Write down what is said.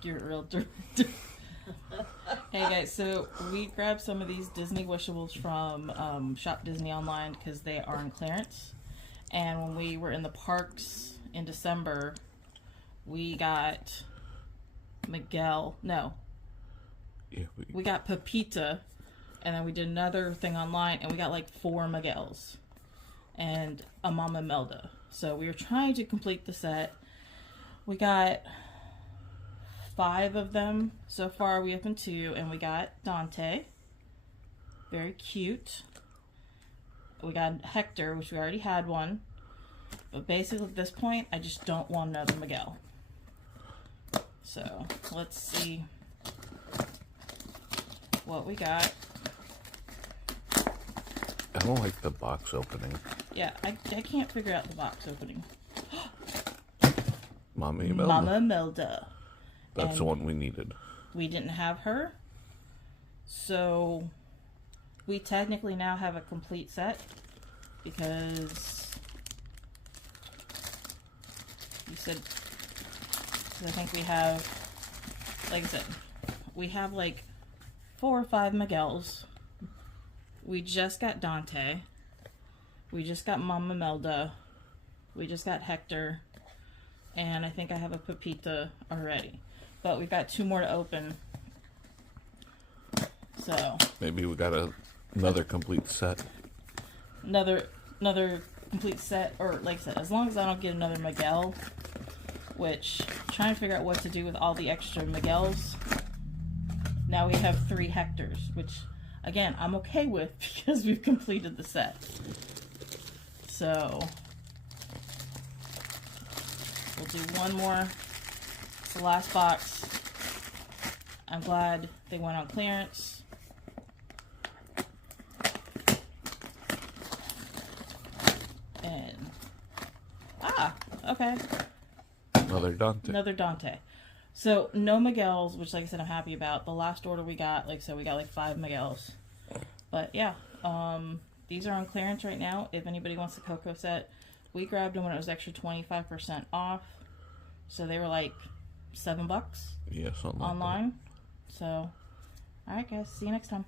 like you're a real Hey guys, so we grabbed some of these Disney Wishables from Shop Disney Online because they are on clearance. And when we were in the parks in December, we got Miguel. No. Yeah, we got Pepita, and then we did another thing online, and we got like 4 Miguels and a Mama Melda. So we were trying to complete the set. We got 5 of them so far. We opened 2, and we got Dante, very cute. We got Hector, which we already had one, but basically at this point I just don't want another Miguel. So let's see what we got. I don't like the box opening. Yeah, I can't figure out the box opening. Mama Melda. Mama Melda. That's the one we needed. We didn't have her, so we technically now have a complete set because you said, I think we have, like I said, we have like 4 or 5 Miguels. We just got Dante. We just got Mama Melda. We just got Hector. And I think I have a Pepita already. But we've got 2 more to open. So maybe we got another complete set. Another complete set, or like I said, as long as I don't get another Miguel, which I'm trying to figure out what to do with all the extra Miguels. Now we have 3 Hectors, which again I'm okay with because we've completed the set. So we'll do one more. It's the last box. I'm glad they went on clearance. And okay. Another Dante. Another Dante. So no Miguels, which like I said I'm happy about. The last order we got, like I said, we got like 5 Miguels. But yeah, these are on clearance right now. If anybody wants the Coco set, we grabbed them when it was extra 25% off. So they were like $7. Yeah, something like online. So, alright guys, see you next time.